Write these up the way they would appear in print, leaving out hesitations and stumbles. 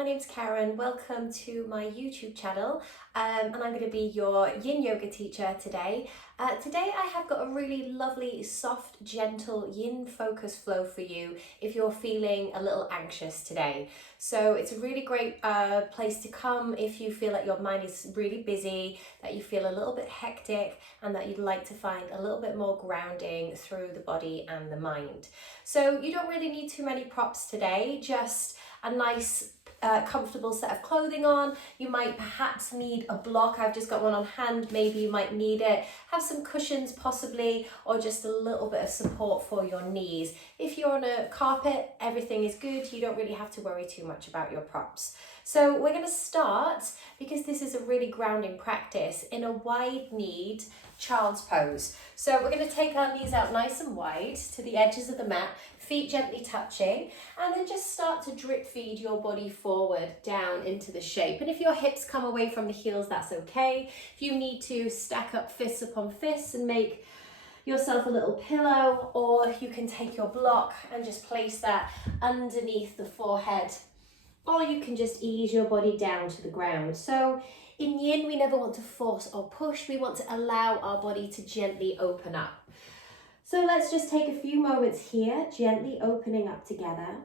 my name's Karen. Welcome to my YouTube channel, and I'm going to be your Yin Yoga teacher today. Today I have got a really lovely, soft, gentle Yin focus flow for you if you're feeling a little anxious today. So it's a really great place to come if you feel like your mind is really busy, that you feel a little bit hectic, and that you'd like to find a little bit more grounding through the body and the mind. So you don't really need too many props today, just a nice comfortable set of clothing on. You might perhaps need a block. I've just got one on hand, maybe you might need it. Have some cushions possibly, or just a little bit of support for your knees. If you're on a carpet, everything is good. You don't really have to worry too much about your props. So we're going to start, because this is a really grounding practice, in a wide-kneed child's pose. So we're going to take our knees out nice and wide to the edges of the mat, feet gently touching, and then just start to drip feed your body forward down into the shape. And if your hips come away from the heels, that's okay. If you need to stack up fists upon fists and make yourself a little pillow, or you can take your block and just place that underneath the forehead, or you can just ease your body down to the ground. So in Yin, we never want to force or push. We want to allow our body to gently open up. So let's just take a few moments here, gently opening up together.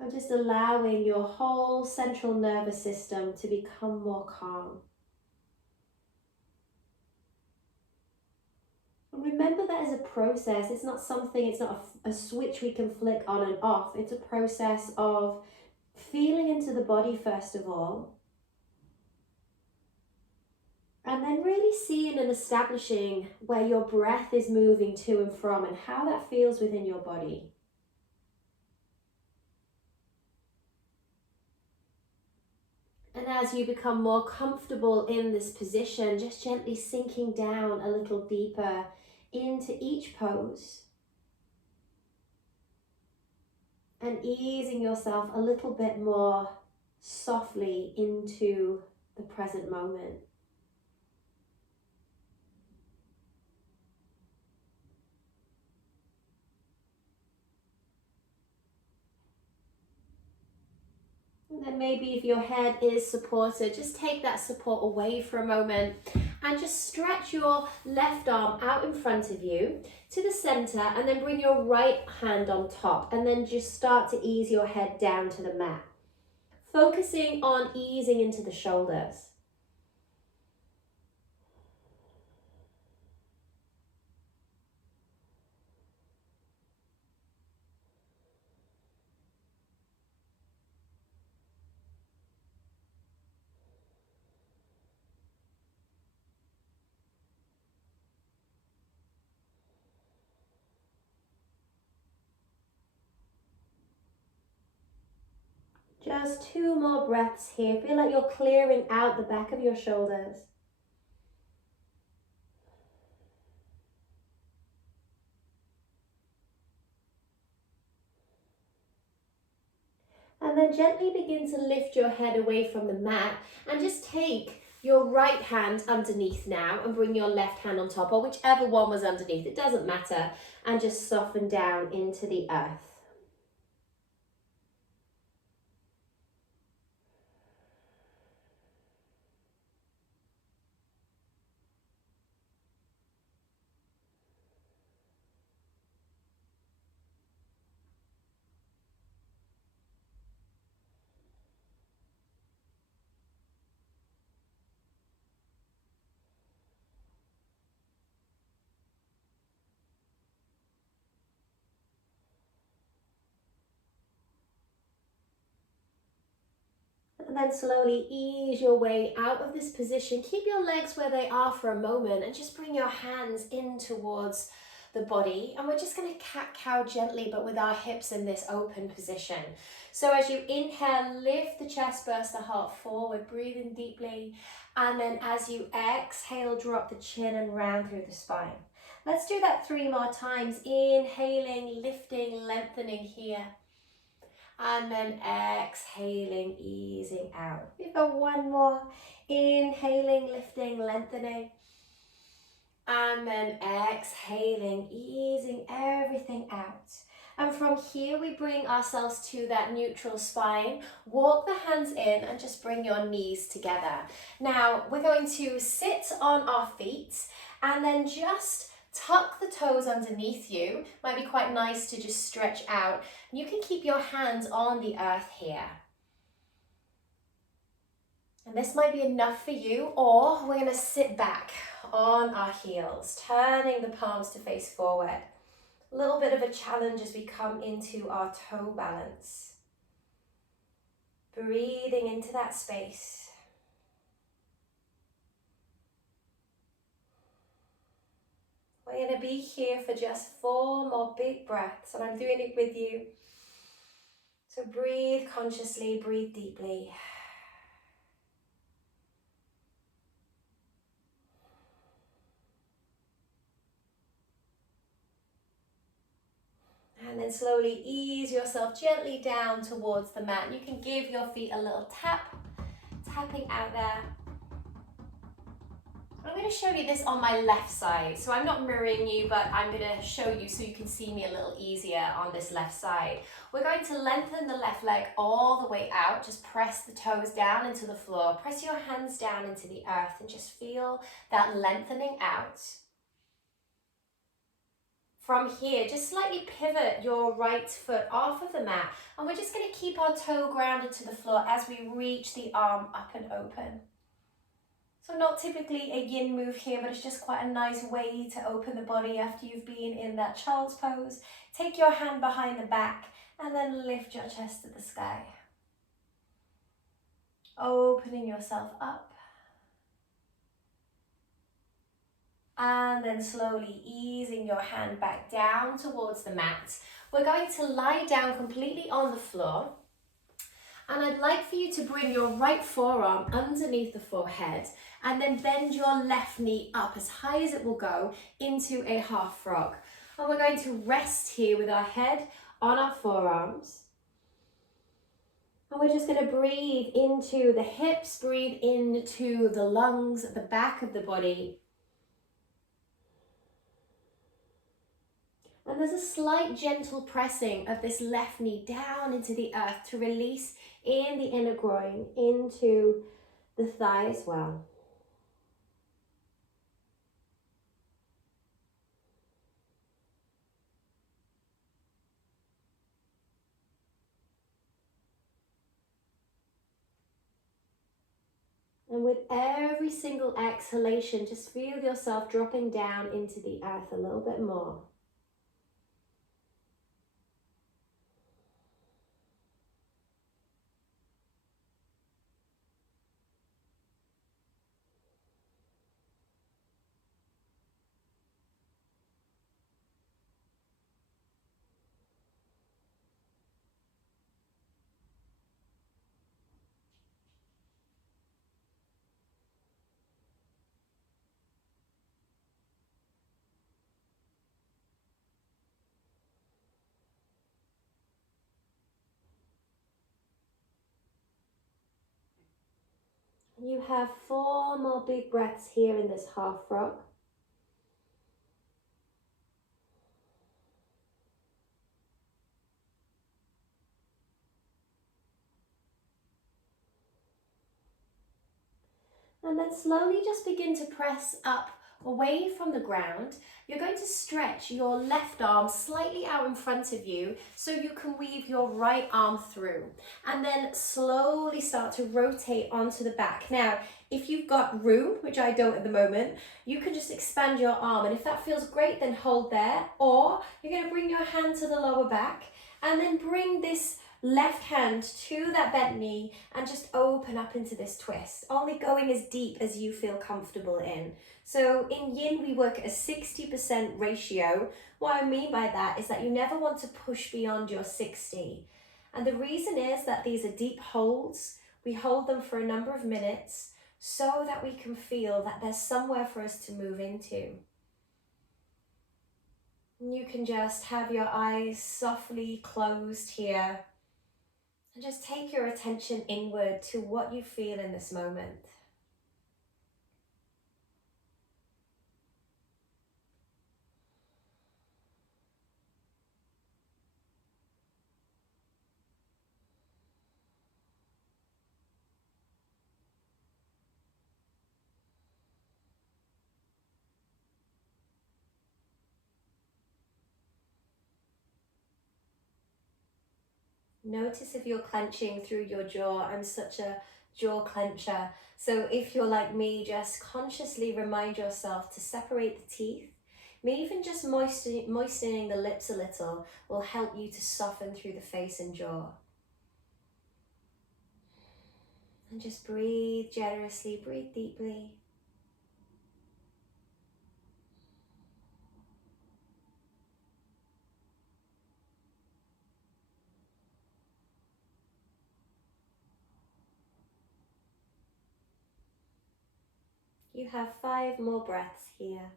And just allowing your whole central nervous system to become more calm. And remember that as a process. It's not something, it's not a switch we can flick on and off. It's a process of feeling into the body first of all, and then really seeing and establishing where your breath is moving to and from and how that feels within your body. And as you become more comfortable in this position, just gently sinking down a little deeper into each pose and easing yourself a little bit more softly into the present moment. And then maybe if your head is supported, just take that support away for a moment and just stretch your left arm out in front of you to the center, and then bring your right hand on top, and then just start to ease your head down to the mat, focusing on easing into the shoulders. Just 2 more breaths here. Feel like you're clearing out the back of your shoulders. And then gently begin to lift your head away from the mat, and just take your right hand underneath now and bring your left hand on top, or whichever one was underneath, it doesn't matter, and just soften down into the earth. And then slowly ease your way out of this position. Keep your legs where they are for a moment, and just bring your hands in towards the body. And we're just going to cat-cow gently, but with our hips in this open position. So as you inhale, lift the chest, burst the heart forward, breathing deeply. And then as you exhale, drop the chin and round through the spine. Let's do that 3 more times. Inhaling, lifting, lengthening here. And then exhaling, easing out. We've got 1 more. Inhaling, lifting, lengthening. And then exhaling, easing everything out. And from here, we bring ourselves to that neutral spine. Walk the hands in and just bring your knees together. Now, we're going to sit on our feet and then just tuck the toes underneath you. Might be quite nice to just stretch out. You can keep your hands on the earth here. And this might be enough for you, or we're going to sit back on our heels, turning the palms to face forward. A little bit of a challenge as we come into our toe balance. Breathing into that space. We're going to be here for just 4 more big breaths, and I'm doing it with you. So breathe consciously, breathe deeply. And then slowly ease yourself gently down towards the mat. You can give your feet a little tap, tapping out there. I'm going to show you this on my left side. So I'm not mirroring you, but I'm going to show you so you can see me a little easier on this left side. We're going to lengthen the left leg all the way out. Just press the toes down into the floor. Press your hands down into the earth and just feel that lengthening out. From here, just slightly pivot your right foot off of the mat, and we're just going to keep our toe grounded to the floor as we reach the arm up and open. So not typically a yin move here, but it's just quite a nice way to open the body after you've been in that child's pose. Take your hand behind the back and then lift your chest to the sky. Opening yourself up. And then slowly easing your hand back down towards the mat. We're going to lie down completely on the floor. And I'd like for you to bring your right forearm underneath the forehead and then bend your left knee up as high as it will go into a half frog. And we're going to rest here with our head on our forearms. And we're just going to breathe into the hips, breathe into the lungs, the back of the body. And there's a slight gentle pressing of this left knee down into the earth to release in the inner groin into the thigh as well. And with every single exhalation, just feel yourself dropping down into the earth a little bit more. You have 4 more big breaths here in this half frog. And then slowly just begin to press up away from the ground. You're going to stretch your left arm slightly out in front of you so you can weave your right arm through. And then slowly start to rotate onto the back. Now, if you've got room, which I don't at the moment, you can just expand your arm. And if that feels great, then hold there. Or you're going to bring your hand to the lower back and then bring this left hand to that bent knee and just open up into this twist, only going as deep as you feel comfortable in. So in yin, we work at a 60% ratio. What I mean by that is that you never want to push beyond your 60. And the reason is that these are deep holds. We hold them for a number of minutes so that we can feel that there's somewhere for us to move into. You can just have your eyes softly closed here. And just take your attention inward to what you feel in this moment. Notice if you're clenching through your jaw. I'm such a jaw clencher. So if you're like me, just consciously remind yourself to separate the teeth. Maybe even just moistening the lips a little will help you to soften through the face and jaw. And just breathe generously, breathe deeply. You have 5 more breaths here.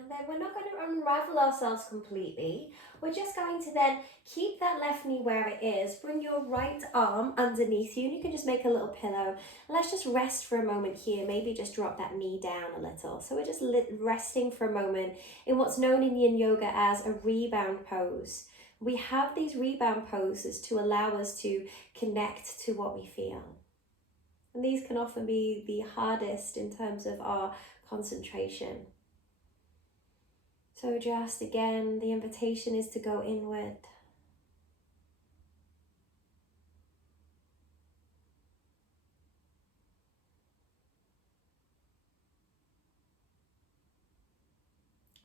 And then we're not going to unravel ourselves completely. We're just going to then keep that left knee where it is. Bring your right arm underneath you and you can just make a little pillow. Let's just rest for a moment here. Maybe just drop that knee down a little. So we're just resting for a moment in what's known in Yin Yoga as a rebound pose. We have these rebound poses to allow us to connect to what we feel. And these can often be the hardest in terms of our concentration. So just again, the invitation is to go inward.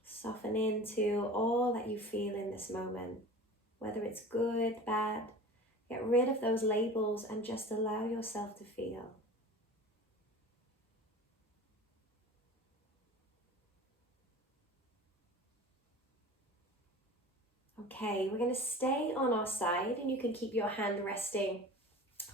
Soften into all that you feel in this moment, whether it's good, bad. Get rid of those labels and just allow yourself to feel. Okay, we're going to stay on our side and you can keep your hand resting,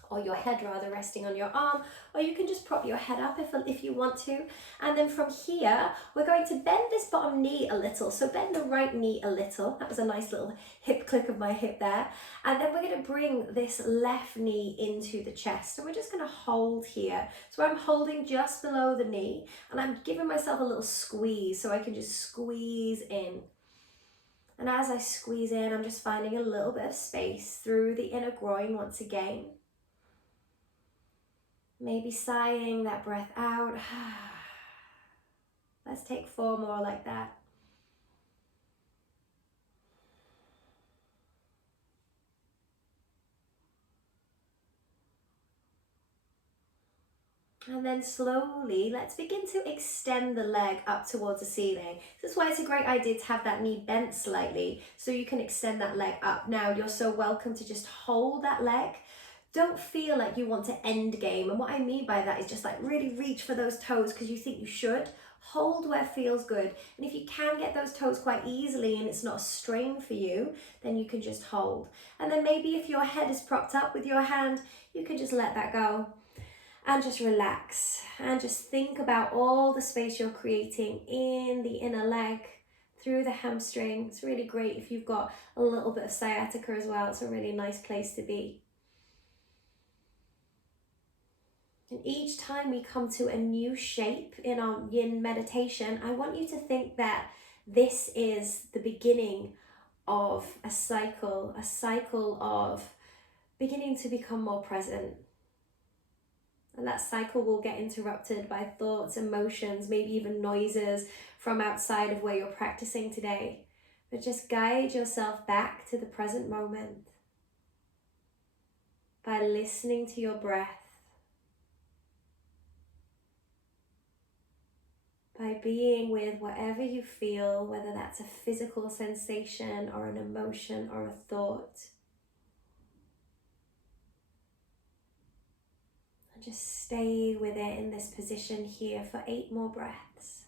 or your head rather, resting on your arm, or you can just prop your head up if you want to. And then from here, we're going to bend this bottom knee a little. So bend the right knee a little. That was a nice little hip click of my hip there. And then we're going to bring this left knee into the chest. And we're just going to hold here. So I'm holding just below the knee and I'm giving myself a little squeeze so I can just squeeze in. And as I squeeze in, I'm just finding a little bit of space through the inner groin once again. Maybe sighing that breath out. Let's take 4 more like that. And then slowly, let's begin to extend the leg up towards the ceiling. This is why it's a great idea to have that knee bent slightly so you can extend that leg up. Now, you're so welcome to just hold that leg. Don't feel like you want to end game. And what I mean by that is just like really reach for those toes because you think you should. Hold where feels good. And if you can get those toes quite easily and it's not a strain for you, then you can just hold. And then maybe if your head is propped up with your hand, you can just let that go. And just relax and just think about all the space you're creating in the inner leg, through the hamstring. It's really great if you've got a little bit of sciatica as well. It's a really nice place to be. And each time we come to a new shape in our yin meditation, I want you to think that this is the beginning of a cycle of beginning to become more present. And that cycle will get interrupted by thoughts, emotions, maybe even noises from outside of where you're practicing today. But just guide yourself back to the present moment by listening to your breath, by being with whatever you feel, whether that's a physical sensation or an emotion or a thought. And just stay with it in this position here for 8 more breaths.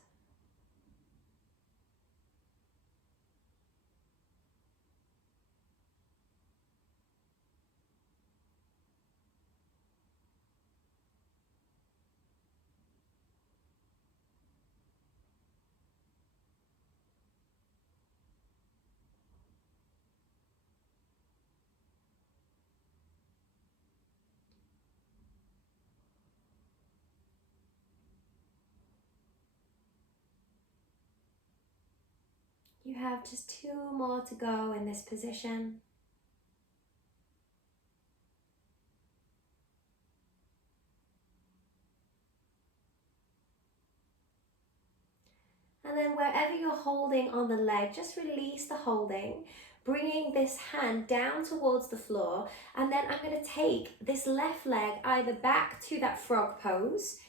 You have just 2 more to go in this position. And then wherever you're holding on the leg, just release the holding, bringing this hand down towards the floor. And then I'm going to take this left leg either back to that frog pose,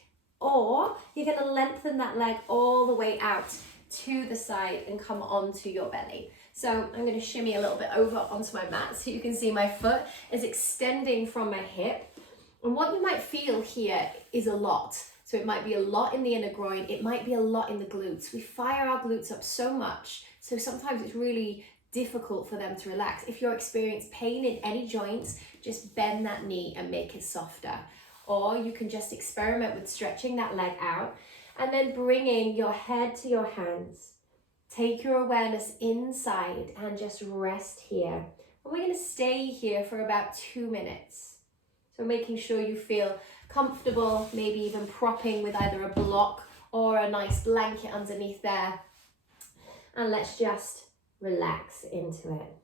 or you're going to lengthen that leg all the way out to the side and come onto your belly. So I'm going to shimmy a little bit over onto my mat so you can see my foot is extending from my hip. And what you might feel here is a lot. So it might be a lot in the inner groin, it might be a lot in the glutes. We fire our glutes up so much, so sometimes it's really difficult for them to relax. If you're experiencing pain in any joints, just bend that knee and make it softer. Or you can just experiment with stretching that leg out and then bringing your head to your hands. Take your awareness inside and just rest here. And we're going to stay here for about 2 minutes. So making sure you feel comfortable, maybe even propping with either a block or a nice blanket underneath there. And let's just relax into it.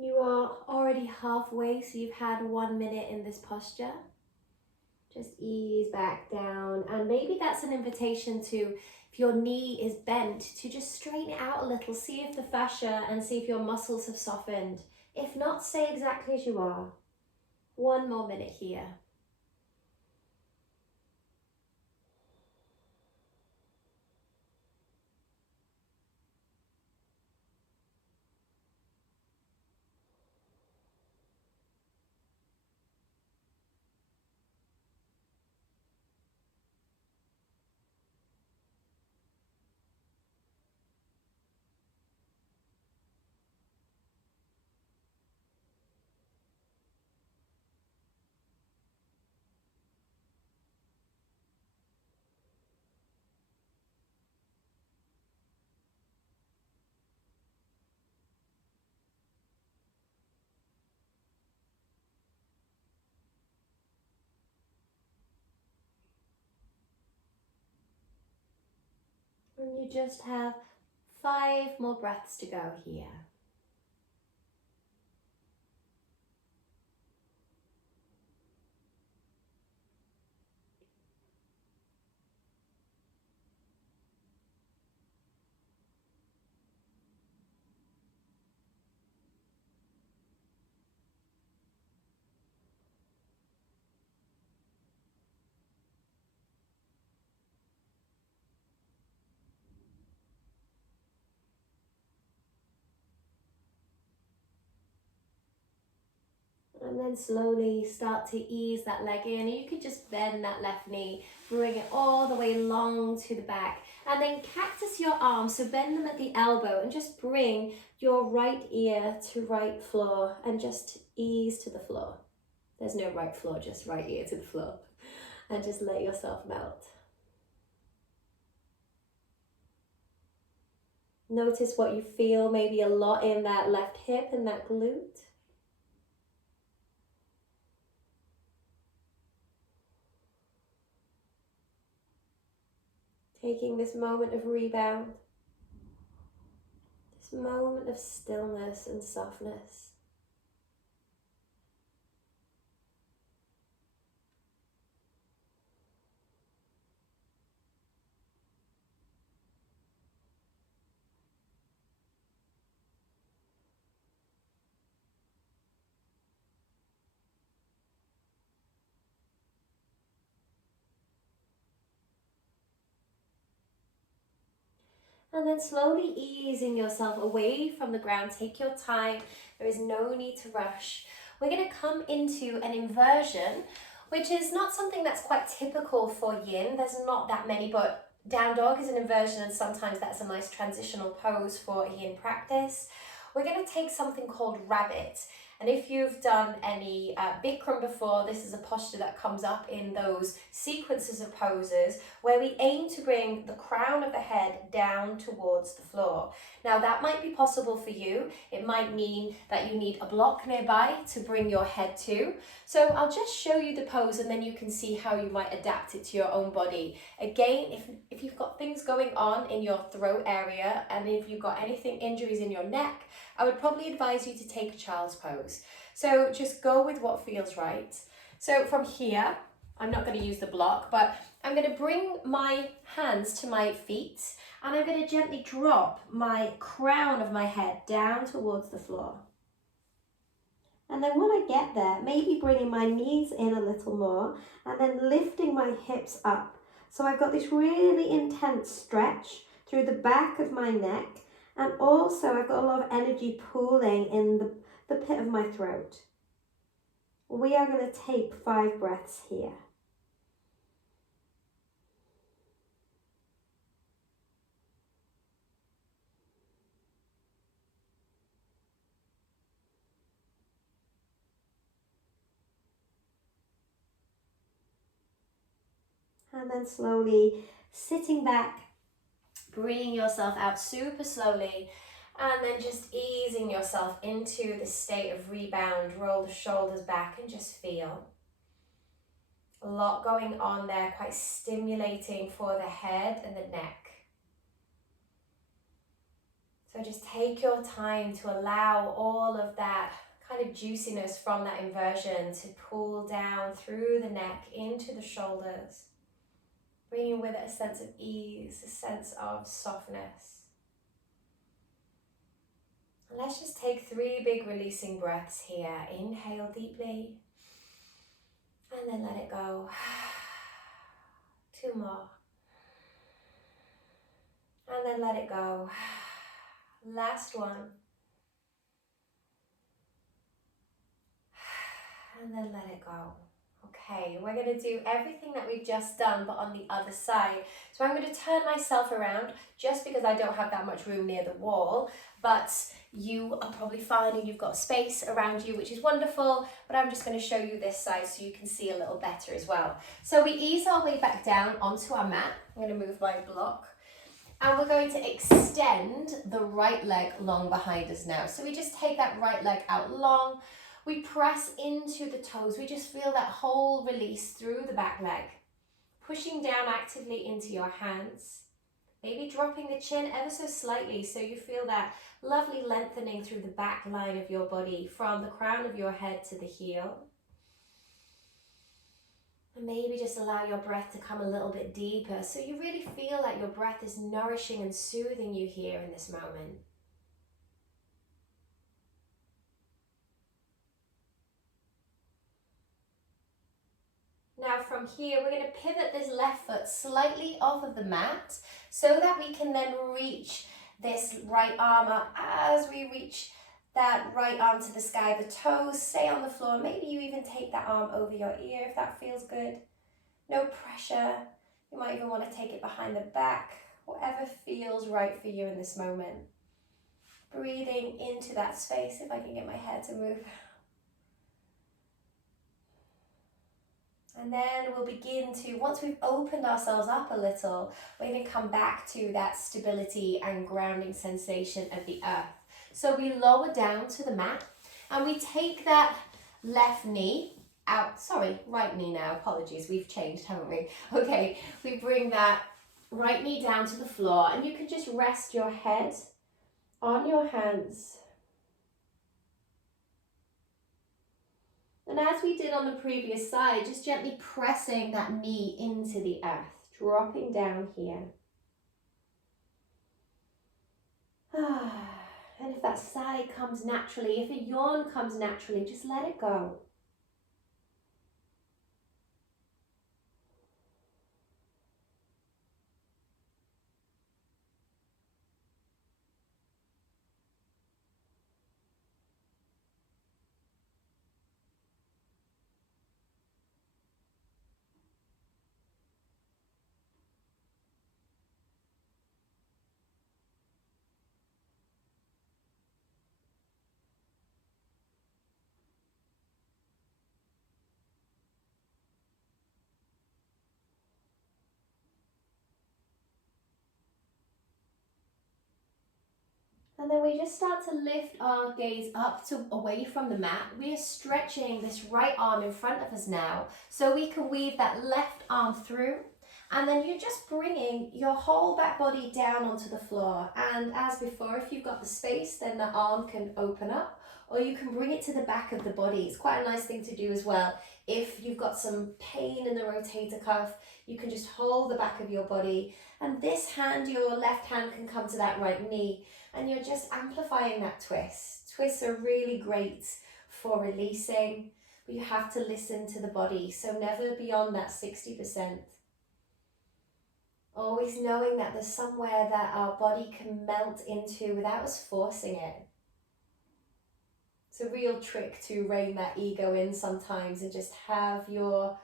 You are already halfway, so you've had 1 minute in this posture. Just ease back down, and maybe that's an invitation to, if your knee is bent, to just straighten it out a little, see if the fascia and see if your muscles have softened. If not, stay exactly as you are. 1 more minute here. And you just have 5 more breaths to go here. And then slowly start to ease that leg in. You could just bend that left knee, bring it all the way long to the back. And then cactus your arms, so bend them at the elbow and just bring your right ear to right floor and just ease to the floor. There's no right floor, just right ear to the floor. And just let yourself melt. Notice what you feel, maybe a lot in that left hip and that glute. Taking this moment of rebound, this moment of stillness and softness. And then slowly easing yourself away from the ground. Take your time. There is no need to rush. We're going to come into an inversion, which is not something that's quite typical for yin. There's not that many, but down dog is an inversion, and sometimes that's a nice transitional pose for yin practice. We're going to take something called rabbit. And if you've done any Bikram before, this is a posture that comes up in those sequences of poses where we aim to bring the crown of the head down towards the floor. Now that might be possible for you. It might mean that you need a block nearby to bring your head to. So I'll just show you the pose and then you can see how you might adapt it to your own body. Again, if you've got things going on in your throat area and if you've got injuries in your neck, I would probably advise you to take a child's pose. So just go with what feels right. So from here, I'm not going to use the block, but I'm going to bring my hands to my feet and I'm going to gently drop my crown of my head down towards the floor. And then when I get there, maybe bringing my knees in a little more and then lifting my hips up. So I've got this really intense stretch through the back of my neck. And also I've got a lot of energy pooling in the pit of my throat. We are going to take 5 breaths here. And then slowly sitting back, bringing yourself out super slowly, and then just easing yourself into this state of rebound. Roll the shoulders back and just feel. A lot going on there, quite stimulating for the head and the neck. So just take your time to allow all of that kind of juiciness from that inversion to pull down through the neck into the shoulders, bringing with it a sense of ease, a sense of softness. And let's just take 3 big releasing breaths here. Inhale deeply, and then let it go. 2 more. And then let it go. Last one. And then let it go. Okay, we're going to do everything that we've just done, but on the other side. So I'm going to turn myself around just because I don't have that much room near the wall, but you are probably fine and you've got space around you, which is wonderful, but I'm just going to show you this side so you can see a little better as well. So we ease our way back down onto our mat. I'm going to move my block. And we're going to extend the right leg long behind us now. So we just take that right leg out long. We press into the toes. We just feel that whole release through the back leg. Pushing down actively into your hands. Maybe dropping the chin ever so slightly so you feel that lovely lengthening through the back line of your body from the crown of your head to the heel. And maybe just allow your breath to come a little bit deeper so you really feel like your breath is nourishing and soothing you here in this moment. Now from here, we're going to pivot this left foot slightly off of the mat so that we can then reach this right arm up. As we reach that right arm to the sky, the toes stay on the floor. Maybe you even take that arm over your ear if that feels good. No pressure. You might even want to take it behind the back, whatever feels right for you in this moment. Breathing into that space, if I can get my head to move. And then we'll begin to, once we've opened ourselves up a little, we're going to come back to that stability and grounding sensation of the earth. So we lower down to the mat and we take that left knee out, right knee now, apologies, we've changed, haven't we? Okay, we bring that right knee down to the floor and you can just rest your head on your hands. And as we did on the previous side, just gently pressing that knee into the earth, dropping down here. And if that sigh comes naturally, if a yawn comes naturally, just let it go. And then we just start to lift our gaze up to away from the mat. We are stretching this right arm in front of us now, so we can weave that left arm through. And then you're just bringing your whole back body down onto the floor. And as before, if you've got the space, then the arm can open up, or you can bring it to the back of the body. It's quite a nice thing to do as well. If you've got some pain in the rotator cuff, you can just hold the back of your body. And this hand, your left hand, can come to that right knee. And you're just amplifying that twist. Twists are really great for releasing, but you have to listen to the body. So never beyond that 60%. Always knowing that there's somewhere that our body can melt into without us forcing it. It's a real trick to rein that ego in sometimes and just have your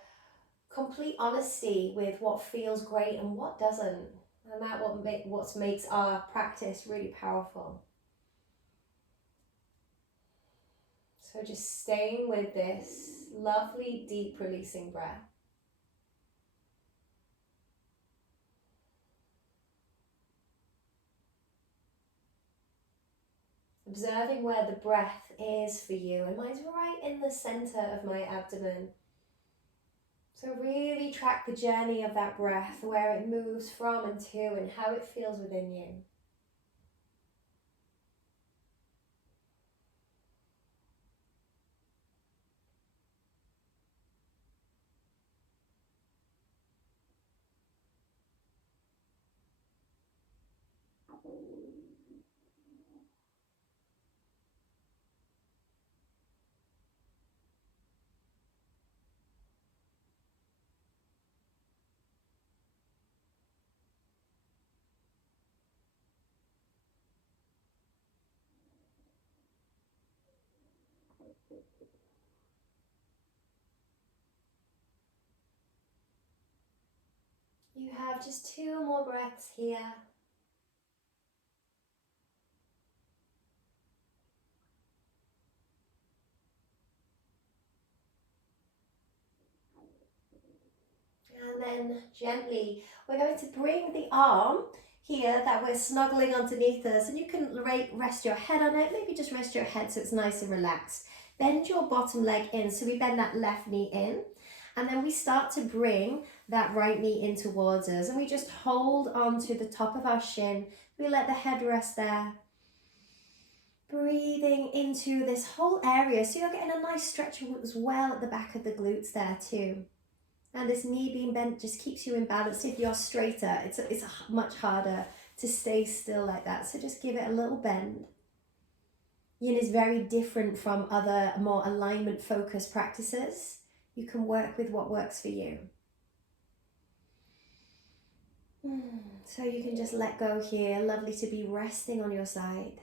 complete honesty with what feels great and what doesn't. And that what makes our practice really powerful. So just staying with this lovely deep releasing breath. Observing where the breath is for you, and mine's right in the center of my abdomen. So really track the journey of that breath, where it moves from and to, and how it feels within you. You have just 2 more breaths here. And then gently, we're going to bring the arm here that we're snuggling underneath us, and you can rest your head on it, maybe just rest your head so it's nice and relaxed. Bend your bottom leg in, so we bend that left knee in, and then we start to bring that right knee in towards us, and we just hold on to the top of our shin. We let the head rest there. Breathing into this whole area, so you're getting a nice stretch as well at the back of the glutes there too. And this knee being bent just keeps you in balance. If you're straighter, it's much harder to stay still like that. So just give it a little bend. Yin is very different from other more alignment focused practices. You can work with what works for you. So you can just let go here. Lovely to be resting on your side.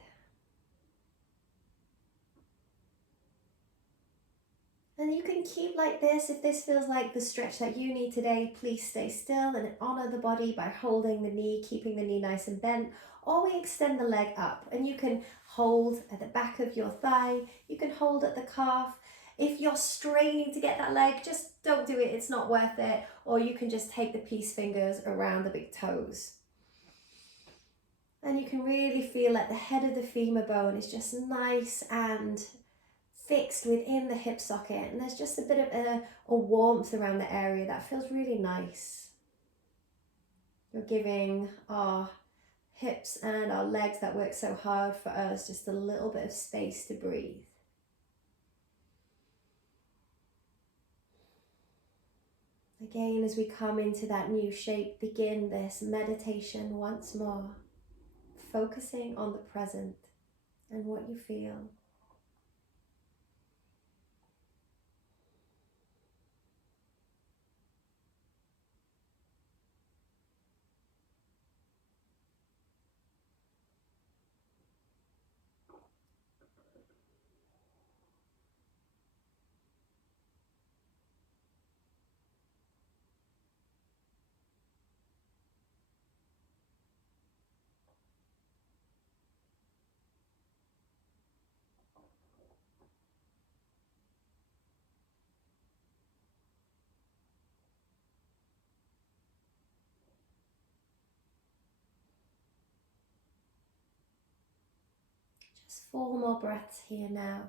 And you can keep like this. If this feels like the stretch that you need today, please stay still and honor the body by holding the knee, keeping the knee nice and bent. Or we extend the leg up, and you can hold at the back of your thigh. You can hold at the calf. If you're straining to get that leg, just don't do it. It's not worth it. Or you can just take the peace fingers around the big toes. And you can really feel like the head of the femur bone is just nice and fixed within the hip socket, and there's just a bit of a warmth around the area that feels really nice. We're giving our hips and our legs that work so hard for us just a little bit of space to breathe. Again, as we come into that new shape, begin this meditation once more, focusing on the present and what you feel. 4 more breaths here now.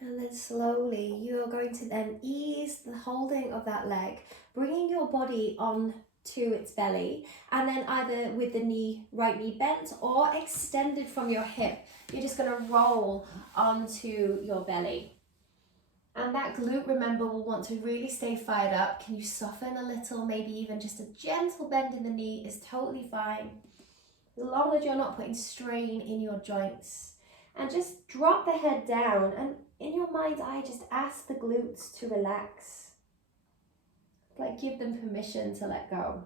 And then slowly you are going to then ease the holding of that leg, bringing your body on to its belly, and then either with the right knee bent or extended from your hip, you're just going to roll onto your belly. And that glute, remember, will want to really stay fired up. Can you soften a little? Maybe even just a gentle bend in the knee is totally fine, as long as you're not putting strain in your joints. And just drop the head down, and in your mind's eye, just ask the glutes to relax. Like, give them permission to let go.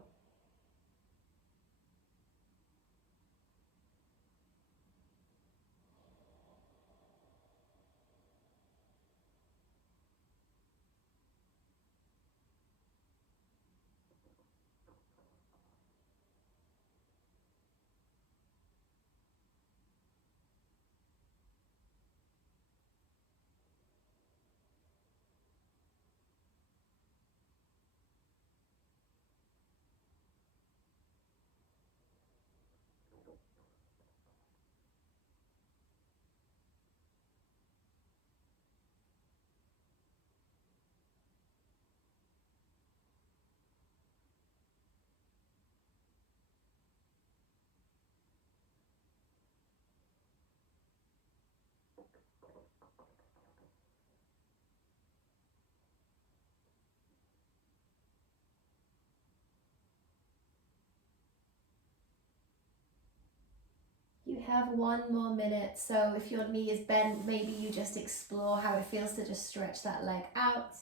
You have 1 more minute, so if your knee is bent, maybe you just explore how it feels to just stretch that leg out.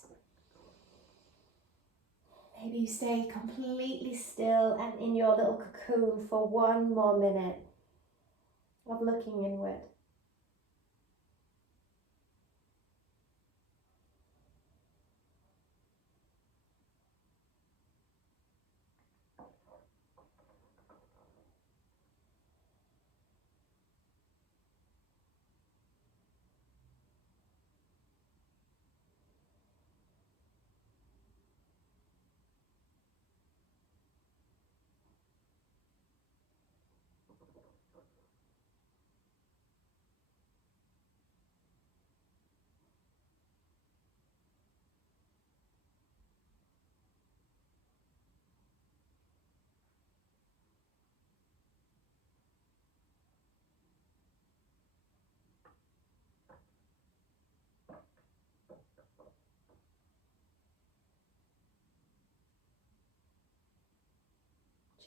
Maybe you stay completely still and in your little cocoon for 1 more minute of looking inward.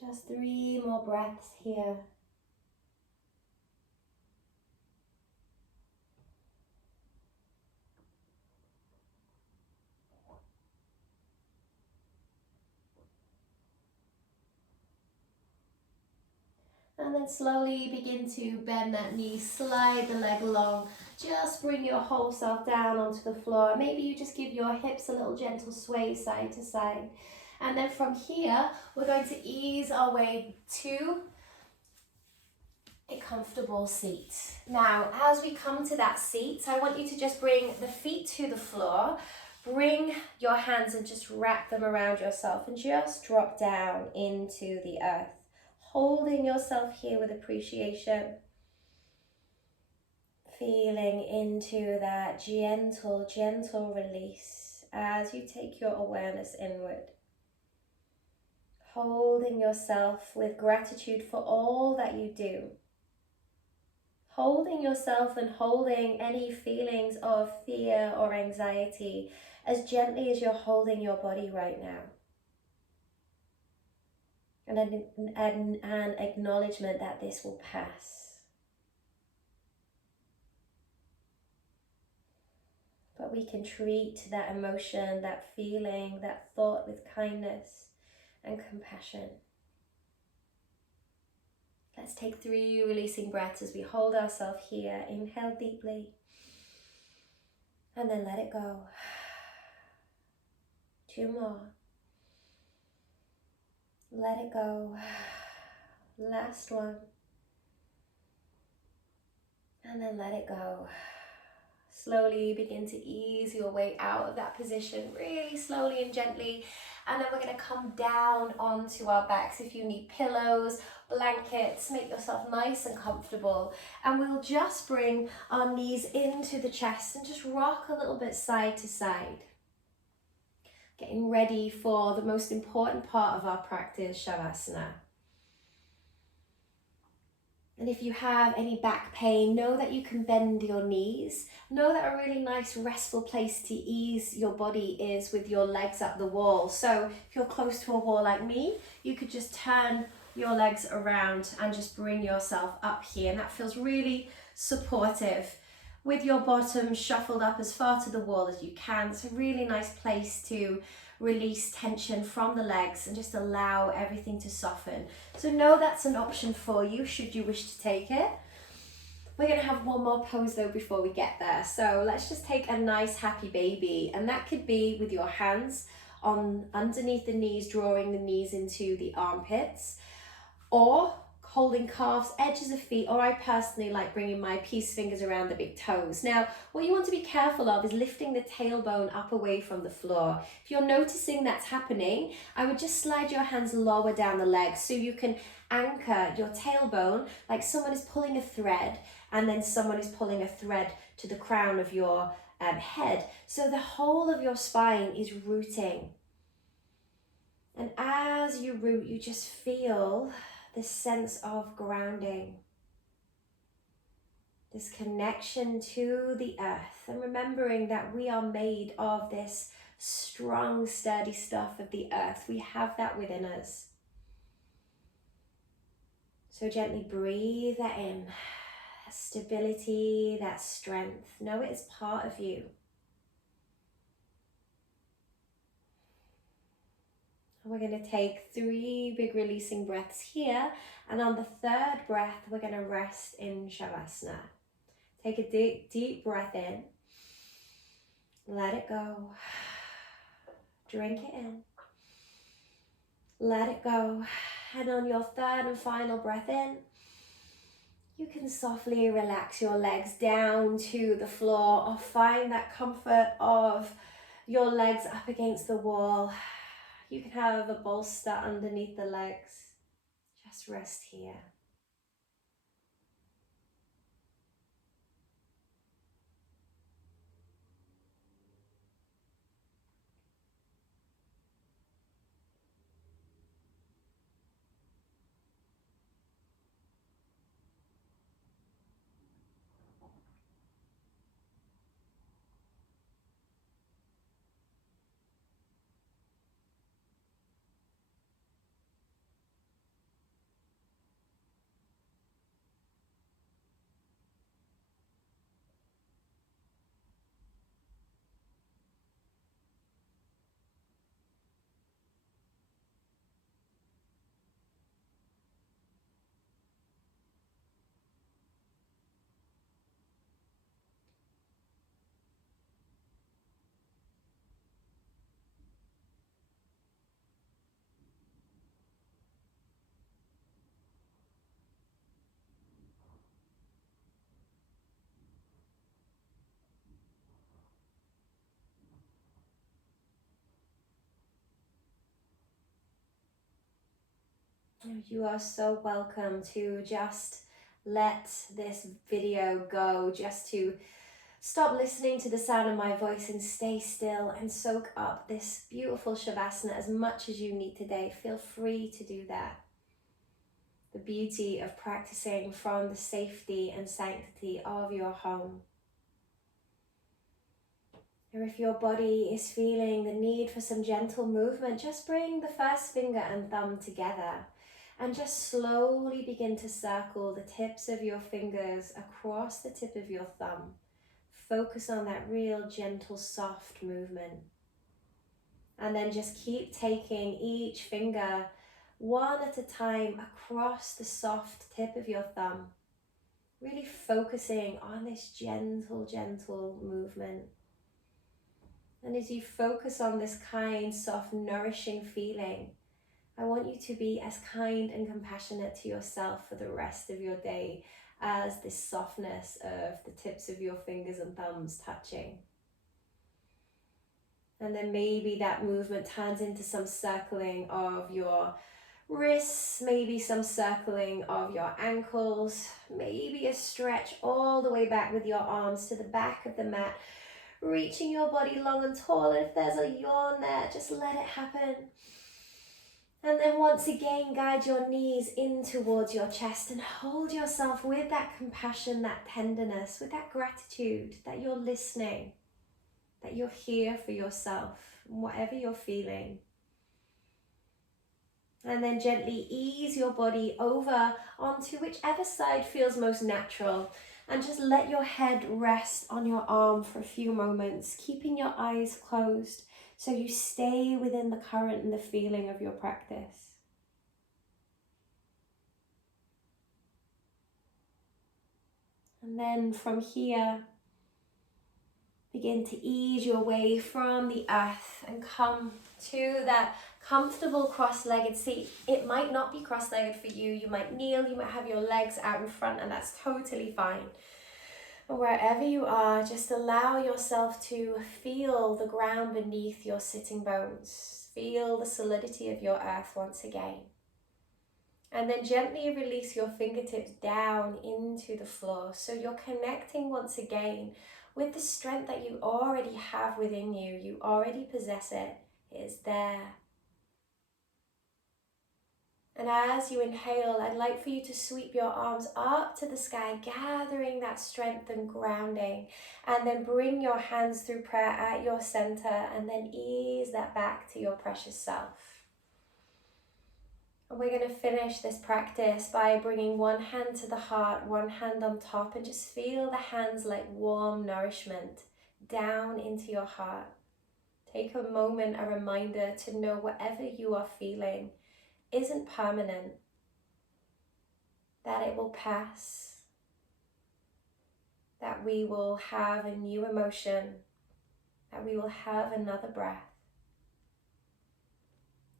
Just 3 more breaths here. And then slowly begin to bend that knee, slide the leg along. Just bring your whole self down onto the floor. Maybe you just give your hips a little gentle sway side to side. And then from here, we're going to ease our way to a comfortable seat. Now, as we come to that seat, I want you to just bring the feet to the floor. Bring your hands and just wrap them around yourself and just drop down into the earth. Holding yourself here with appreciation. Feeling into that gentle, gentle release as you take your awareness inward. Holding yourself with gratitude for all that you do. Holding yourself and holding any feelings of fear or anxiety as gently as you're holding your body right now. And an acknowledgement that this will pass. But we can treat that emotion, that feeling, that thought with kindness and compassion. Let's take 3 releasing breaths as we hold ourselves here. Inhale deeply. And then let it go. 2 more. Let it go. Last one. And then let it go. Slowly begin to ease your way out of that position, really slowly and gently. And then we're going to come down onto our backs. If you need pillows, blankets, make yourself nice and comfortable. And we'll just bring our knees into the chest and just rock a little bit side to side. Getting ready for the most important part of our practice, shavasana. And if you have any back pain, know that you can bend your knees. Know that a really nice restful place to ease your body is with your legs up the wall. So if you're close to a wall like me, you could just turn your legs around and just bring yourself up here. And that feels really supportive. With your bottom shuffled up as far to the wall as you can. It's a really nice place to release tension from the legs and just allow everything to soften. So know that's an option for you should you wish to take it. We're going to have one more pose though before we get there. So let's just take a nice happy baby, and that could be with your hands on underneath the knees, drawing the knees into the armpits, or holding calves, edges of feet, or I personally like bringing my peace fingers around the big toes. Now, what you want to be careful of is lifting the tailbone up away from the floor. If you're noticing that's happening, I would just slide your hands lower down the legs so you can anchor your tailbone like someone is pulling a thread, and then someone is pulling a thread to the crown of your head. So the whole of your spine is rooting. And as you root, you just feel this sense of grounding, this connection to the earth, and remembering that we are made of this strong, sturdy stuff of the earth. We have that within us. So gently breathe that in, that stability, that strength. Know it is part of you. We're going to take 3 big releasing breaths here, and on the 3rd breath we're going to rest in shavasana. Take a deep breath in, let it go, drink it in, let it go, and on your 3rd and final breath in, you can softly relax your legs down to the floor, or find that comfort of your legs up against the wall. You can have a bolster underneath the legs. Just rest here. You are so welcome to just let this video go, just to stop listening to the sound of my voice and stay still and soak up this beautiful shavasana as much as you need today. Feel free to do that. The beauty of practicing from the safety and sanctity of your home. Or if your body is feeling the need for some gentle movement, just bring the first finger and thumb together and just slowly begin to circle the tips of your fingers across the tip of your thumb. Focus on that real gentle, soft movement. And then just keep taking each finger one at a time across the soft tip of your thumb. Really focusing on this gentle, gentle movement. And as you focus on this kind, soft, nourishing feeling, I want you to be as kind and compassionate to yourself for the rest of your day as this softness of the tips of your fingers and thumbs touching. And then maybe that movement turns into some circling of your wrists, maybe some circling of your ankles, maybe a stretch all the way back with your arms to the back of the mat, reaching your body long and tall. And if there's a yawn there, just let it happen. And then once again, guide your knees in towards your chest and hold yourself with that compassion, that tenderness, with that gratitude that you're listening, that you're here for yourself, whatever you're feeling. And then gently ease your body over onto whichever side feels most natural. And just let your head rest on your arm for a few moments, keeping your eyes closed so you stay within the current and the feeling of your practice. And then from here, begin to ease your way from the earth and come to that comfortable cross-legged seat. It might not be cross-legged for you. You might kneel, you might have your legs out in front, and that's totally fine. But wherever you are, just allow yourself to feel the ground beneath your sitting bones. Feel the solidity of your earth once again. And then gently release your fingertips down into the floor. So you're connecting once again with the strength that you already have within you. You already possess it. It is there. And as you inhale, I'd like for you to sweep your arms up to the sky, gathering that strength and grounding. And then bring your hands through prayer at your center and then ease that back to your precious self. And we're going to finish this practice by bringing one hand to the heart, one hand on top, and just feel the hands like warm nourishment down into your heart. Take a moment, a reminder to know whatever you are feeling isn't permanent, that it will pass, that we will have a new emotion, that we will have another breath.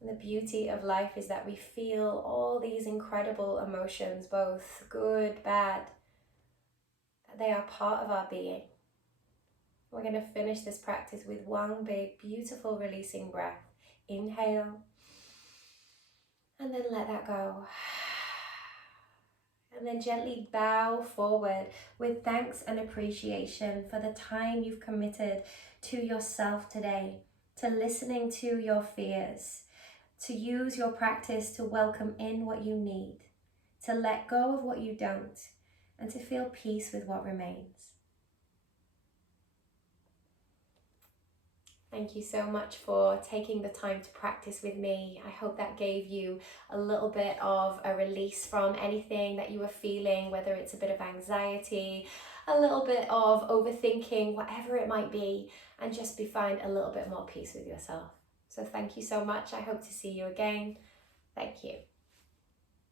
And the beauty of life is that we feel all these incredible emotions, both good, bad, that they are part of our being. We're going to finish this practice with one big, beautiful releasing breath. Inhale, and then let that go. And then gently bow forward with thanks and appreciation for the time you've committed to yourself today, to listening to your fears, to use your practice to welcome in what you need, to let go of what you don't, and to feel peace with what remains. Thank you so much for taking the time to practice with me. I hope that gave you a little bit of a release from anything that you were feeling, whether it's a bit of anxiety, a little bit of overthinking, whatever it might be, and just find a little bit more peace with yourself. So thank you so much. I hope to see you again. Thank you.